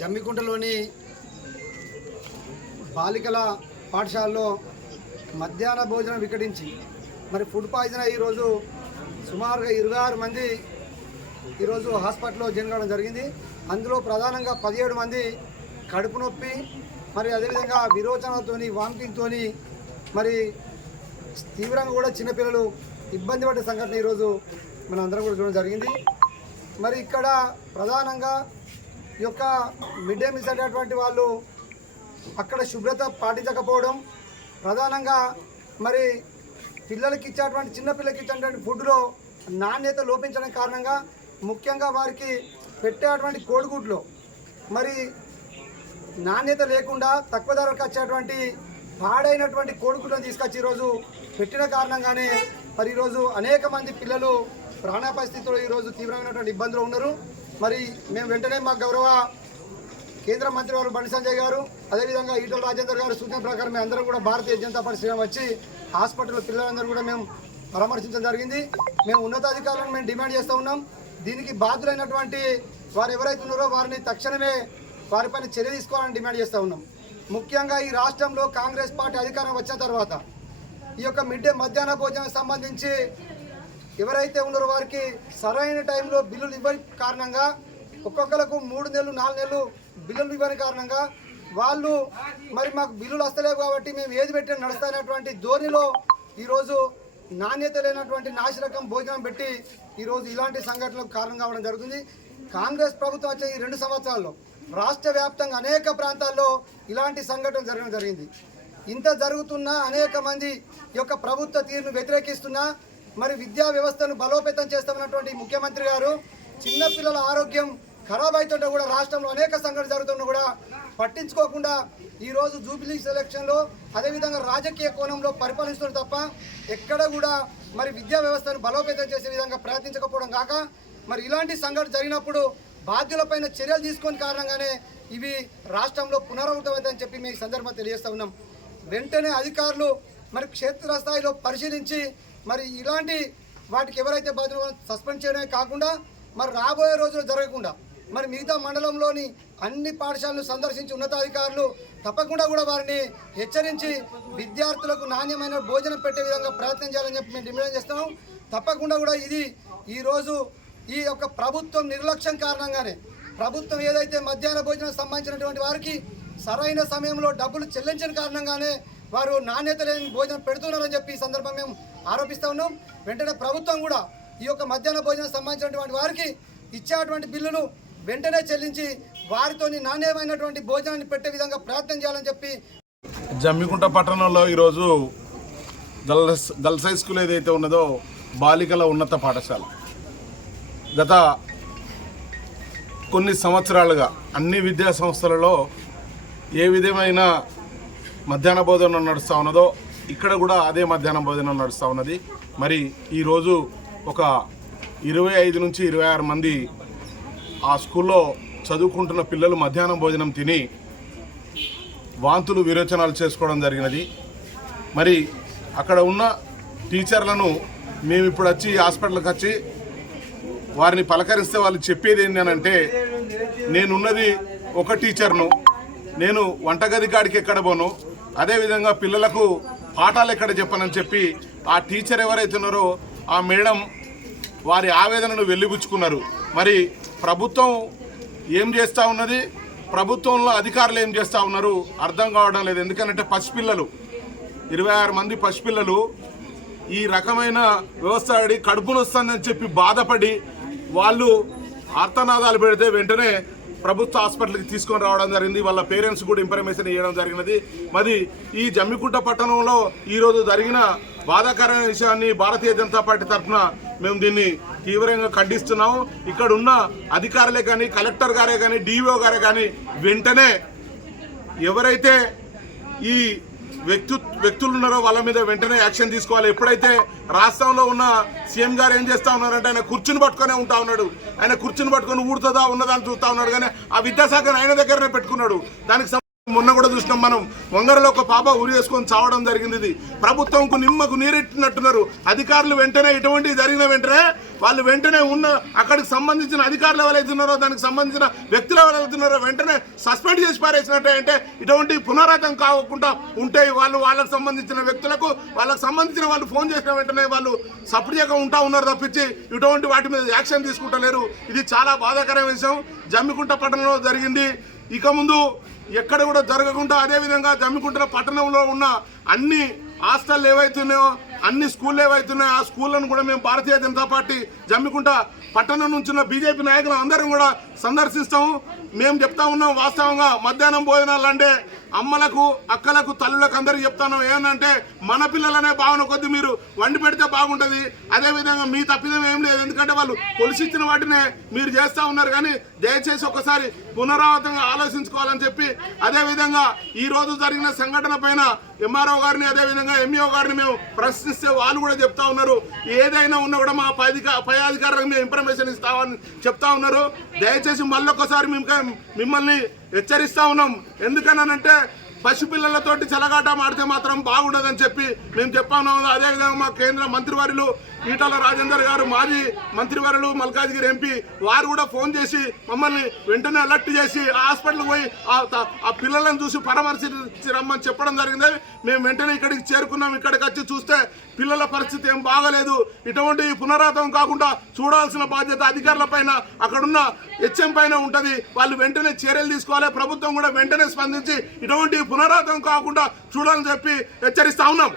జమ్మికుంటలోని బాలికల పాఠశాలలో మధ్యాహ్న భోజనం వికటించి మరి ఫుడ్ పాయిజన్ అయ్యి ఈరోజు సుమారుగా ఇరవై ఆరు మంది ఈరోజు హాస్పిటల్లో జరగడం జరిగింది. అందులో ప్రధానంగా పదిహేడు మంది కడుపు నొప్పి మరి అదేవిధంగా విరోచనతోని వామిటింగ్తోని మరి తీవ్రంగా కూడా చిన్నపిల్లలు ఇబ్బంది పడే సంఘటన ఈరోజు మనందరం అందరం కూడా చూడడం జరిగింది. మరి ఇక్కడ ప్రధానంగా ఈ యొక్క మిడ్ డే మీల్స్ అనేటువంటి వాళ్ళు అక్కడ శుభ్రత పాటించకపోవడం ప్రధానంగా మరి పిల్లలకి ఇచ్చేటువంటి చిన్నపిల్లలకి ఇచ్చేటువంటి ఫుడ్లో నాణ్యత లోపించడం కారణంగా ముఖ్యంగా వారికి పెట్టేటువంటి కోడిగుడ్లో. మరి నాణ్యత లేకుండా తక్కువ ధరకు వచ్చేటువంటి పాడైనటువంటి కోడిగుడ్లను తీసుకొచ్చి ఈరోజు పెట్టిన కారణంగానే మరి ఈరోజు అనేక మంది పిల్లలు ప్రాణ స్థితిలో ఈరోజు తీవ్రమైనటువంటి ఇబ్బందులు ఉన్నారు. మరి మేము వెంటనే మా గౌరవ కేంద్ర మంత్రి వారు బండి సంజయ్ గారు అదేవిధంగా ఈటల రాజేందర్ గారు సూచన ప్రకారం మేము అందరం కూడా భారతీయ జనతా పార్టీ శ్రీరామ్ వచ్చి హాస్పిటల్ పిల్లలందరూ కూడా మేము పరామర్శించడం జరిగింది. మేము ఉన్నతాధికారులను మేము డిమాండ్ చేస్తూ ఉన్నాం. దీనికి బాధ్యులైనటువంటి వారు ఎవరైతే ఉన్నారో వారిని తక్షణమే వారిపైన చర్య తీసుకోవాలని డిమాండ్ చేస్తూ ఉన్నాం. ముఖ్యంగా ఈ రాష్ట్రంలో కాంగ్రెస్ పార్టీ అధికారం వచ్చిన తర్వాత ఈ యొక్క మిడ్ డే మధ్యాహ్న భోజనం సంబంధించి ఎవరైతే ఉన్నారో వారికి సరైన టైంలో బిల్లులు ఇవ్వని కారణంగా ఒక్కొక్కరికి మూడు నెలలు నాలుగు నెలలు బిల్లులు ఇవ్వని కారణంగా వాళ్ళు మరి మాకు బిల్లులు వస్తలేవు కాబట్టి మేము ఏది పెట్టినా నడుస్తానటువంటి ధోరణిలో ఈరోజు నాణ్యత లేనటువంటి నాశరకం భోజనం పెట్టి ఈరోజు ఇలాంటి సంఘటనలకు కారణం కావడం జరుగుతుంది. కాంగ్రెస్ ప్రభుత్వం వచ్చే ఈ రెండు సంవత్సరాల్లో రాష్ట్ర వ్యాప్తంగా అనేక ప్రాంతాల్లో ఇలాంటి సంఘటన జరగడం జరిగింది. ఇంత జరుగుతున్నా అనేక మంది ఈ యొక్క ప్రభుత్వ తీరును వ్యతిరేకిస్తున్నా మరి విద్యా వ్యవస్థను బలోపేతం చేస్తామన్నటువంటి ముఖ్యమంత్రి గారు చిన్నపిల్లల ఆరోగ్యం ఖరాబ్ అవుతుంటే కూడా రాష్ట్రంలో అనేక సంఘటనలు జరుగుతున్నా కూడా పట్టించుకోకుండా ఈరోజు జూబిలీ సెలక్షన్లో అదేవిధంగా రాజకీయ కోణంలో పరిపాలిస్తున్నారు తప్ప ఎక్కడ కూడా మరి విద్యా వ్యవస్థను బలోపేతం చేసే విధంగా ప్రయత్నించకపోవడం కాక మరి ఇలాంటి సంఘటన జరిగినప్పుడు బాధ్యులపైన చర్యలు తీసుకొని కారణంగానే ఇవి రాష్ట్రంలో పునరావృతమవుతాయని చెప్పి మేము ఈ సందర్భంగా తెలియజేస్తా ఉన్నాం. వెంటనే అధికారులు మరి క్షేత్రస్థాయిలో పరిశీలించి మరి ఇలాంటి వాటికి ఎవరైతే బాధ్యత సస్పెండ్ చేయడమే కాకుండా మరి రాబోయే రోజులు జరగకుండా మరి మిగతా మండలంలోని అన్ని పాఠశాలను సందర్శించి ఉన్నతాధికారులు తప్పకుండా కూడా వారిని హెచ్చరించి విద్యార్థులకు నాణ్యమైన భోజనం పెట్టే విధంగా ప్రయత్నం చేయాలని చెప్పి మేము డిమాండ్ చేస్తున్నాం. తప్పకుండా కూడా ఇది ఈరోజు ఈ యొక్క ప్రభుత్వం నిర్లక్ష్యం కారణంగానే ప్రభుత్వం ఏదైతే మధ్యాహ్న భోజనం సంబంధించినటువంటి వారికి సరైన సమయంలో డబ్బులు చెల్లించిన కారణంగానే వారు నాణ్యత లేని భోజనం పెడుతున్నారని చెప్పి ఈ సందర్భం మేము ఆరోపిస్తూ ఉన్నాం. వెంటనే ప్రభుత్వం కూడా ఈ యొక్క మధ్యాహ్న భోజనం సంబంధించినటువంటి వారికి ఇచ్చేటువంటి బిల్లులు వెంటనే చెల్లించి వారితోని నాణ్యమైనటువంటి భోజనాన్ని పెట్టే విధంగా ప్రయత్నం చేయాలని చెప్పి జమ్మికుంట పట్టణంలో ఈరోజు గర్ల్స్ గర్ల్స్ హై స్కూల్ ఏదైతే ఉన్నదో బాలికల ఉన్నత పాఠశాల. గత కొన్ని సంవత్సరాలుగా అన్ని విద్యా సంస్థలలో ఏ విధమైన మధ్యాహ్న భోజనం నడుస్తూ ఉన్నదో ఇక్కడ కూడా అదే మధ్యాహ్నం భోజనం నడుస్తూ ఉన్నది. మరి ఈరోజు ఒక ఇరవై ఐదు నుంచి ఇరవై ఆరు మంది ఆ స్కూల్లో చదువుకుంటున్న పిల్లలు మధ్యాహ్నం భోజనం తిని వాంతులు విరోచనాలు చేసుకోవడం జరిగినది. మరి అక్కడ ఉన్న టీచర్లను మేము ఇప్పుడు వచ్చి హాస్పిటల్కి వచ్చి వారిని పలకరిస్తే వాళ్ళు చెప్పేది ఏంటంటే నేనున్నది ఒక టీచర్ను నేను వంటగది కాడికి ఎక్కడ పోను అదేవిధంగా పిల్లలకు పాఠాలు ఎక్కడ చెప్పనని చెప్పి ఆ టీచర్ ఎవరైతే ఉన్నారో ఆ మేడం వారి ఆవేదనను వెళ్ళిపుచ్చుకున్నారు మరి ప్రభుత్వం ఏం చేస్తూ ఉన్నది? ప్రభుత్వంలో అధికారులు ఏం చేస్తూ ఉన్నారు? అర్థం కావడం లేదు. ఎందుకంటే పసిపిల్లలు. ఇరవై ఆరు మంది పసిపిల్లలు ఈ రకమైన వ్యవస్థ కడుపునొస్తుందని కడుపు నొస్తుందని చెప్పి బాధపడి వాళ్ళు ఆర్తనాదాలు పెడితే వెంటనే ప్రభుత్వ హాస్పిటల్కి తీసుకొని రావడం జరిగింది. వాళ్ళ పేరెంట్స్ కూడా ఇన్ఫర్మేషన్ ఇవ్వడం జరిగినది. మరి ఈ జమ్మికుంట పట్టణంలో ఈరోజు జరిగిన బాధాకరమైన విషయాన్ని భారతీయ జనతా పార్టీ తరఫున మేము దీన్ని తీవ్రంగా ఖండిస్తున్నాము. ఇక్కడ ఉన్న అధికారులే కానీ కలెక్టర్ గారే కానీ డిఓ గారే కానీ వెంటనే ఎవరైతే ఈ వ్యక్తు వ్యక్తులు ఉన్నారో వాళ్ళ మీద వెంటనే యాక్షన్ తీసుకోవాలి. ఎప్పుడైతే రాష్ట్రంలో ఉన్న సీఎం గారు ఏం చేస్తా ఉన్నారంటే ఆయన కుర్చీని పట్టుకొనే ఉంటా ఉన్నాడు. ఆయన కుర్చీని పట్టుకొని ఊడుతుందా ఉన్నదాన్ని చూస్తా ఉన్నాడు. కానీ ఆ విద్యాశాఖను ఆయన దగ్గరనే పెట్టుకున్నాడు. దానికి మొన్న కూడా చూసినాం మనం. వంగరలో ఒక పాప ఉరి వేసుకొని చావడం జరిగింది ఇది. ప్రభుత్వంకు నిమ్మకు నీరెట్టినట్టున్నారు. అధికారులు వెంటనే ఇటువంటి జరిగిన వెంటనే వాళ్ళు వెంటనే ఉన్న అక్కడికి సంబంధించిన అధికారులు ఎవరైతున్నారో దానికి సంబంధించిన వ్యక్తులు ఎవరైతున్నారో వెంటనే సస్పెండ్ చేసి పారేసినట్టే అంటే ఇటువంటి పునరాతం కాకుండా ఉంటే వాళ్ళు వాళ్ళకు సంబంధించిన వ్యక్తులకు వాళ్ళకి సంబంధించిన వాళ్ళు ఫోన్ చేసిన వెంటనే వాళ్ళు సపరేట్గా ఉంటా ఉన్నారు తప్పించి ఇటువంటి వాటి మీద యాక్షన్ తీసుకుంటలేరు. ఇది చాలా బాధాకరమైన విషయం. జమ్మికుంట పట్టణంలో జరిగింది. ఇక ముందు ఎక్కడ కూడా జరగకుండా అదే విధంగా జమ్మికుంట పట్టణంలో ఉన్న అన్ని హాస్టల్ ఏవైతున్నాయో అన్ని స్కూళ్ళు ఏవైతున్నాయో ఆ స్కూళ్ళను కూడా మేము భారతీయ జనతా పార్టీ జమ్మికుంట పట్టణం నుంచి ఉన్న బీజేపీ నాయకులు అందరం కూడా సందర్శిస్తాము. మేము చెప్తా ఉన్నాం వాస్తవంగా మధ్యాహ్నం భోజనాలు అంటే అమ్మలకు అక్కలకు తల్లులకు అందరికి చెప్తాను. ఏమంటే మన పిల్లలనే భావన కొద్ది మీరు వండి పెడితే బాగుంటుంది. అదేవిధంగా మీ తప్పిదం ఏం లేదు. ఎందుకంటే వాళ్ళు కొలిసిచ్చిన వాటినే మీరు చేస్తూ ఉన్నారు కానీ దయచేసి ఒకసారి పునరావృతంగా ఆలోచించుకోవాలని చెప్పి అదేవిధంగా ఈ రోజు జరిగిన సంఘటన పైన ఎంఆర్ఓ గారిని అదేవిధంగా ఎంఈఓ గారిని మేము ప్రశ్నిస్తే వాళ్ళు కూడా చెప్తా ఉన్నారు. ఏదైనా ఉన్నా కూడా మా పై పై అధికారులకు మేము ఇన్ఫర్మేషన్ ఇస్తామని చెప్తా ఉన్నారు. దయచేసి మళ్ళొకసారి మేము మిమ్మల్ని హెచ్చరిస్తా ఉన్నాం. ఎందుకనంటే పసిపిల్లలతోటి చెలగాట ఆడితే మాత్రం బాగుండదని చెప్పి మేము చెప్పాము. అదేవిధంగా మా కేంద్ర మంత్రివర్యులు ఈటల రాజేందర్ గారు మాజీ మంత్రివర్యులు మల్కాజ్గిరి ఎంపీ వారు కూడా ఫోన్ చేసి మమ్మల్ని వెంటనే అలర్ట్ చేసి ఆ హాస్పిటల్కి పోయి ఆ త- ఆ పిల్లలను చూసి పరామర్శించి రమ్మని చెప్పడం జరిగింది. మేము వెంటనే ఇక్కడికి చేరుకున్నాం. ఇక్కడికి వచ్చి చూస్తే పిల్లల పరిస్థితి ఏం బాగలేదు. ఇటువంటి పునరాతం కాకుండా చూడాల్సిన బాధ్యత అధికారుల పైన అక్కడున్న హెచ్ఎం పైన ఉంటుంది. వాళ్ళు వెంటనే చర్యలు తీసుకోవాలి. ప్రభుత్వం కూడా వెంటనే స్పందించి ఇటువంటి పునరావృతం కాకుండా చూడాలని చెప్పి హెచ్చరిస్తా ఉన్నాం.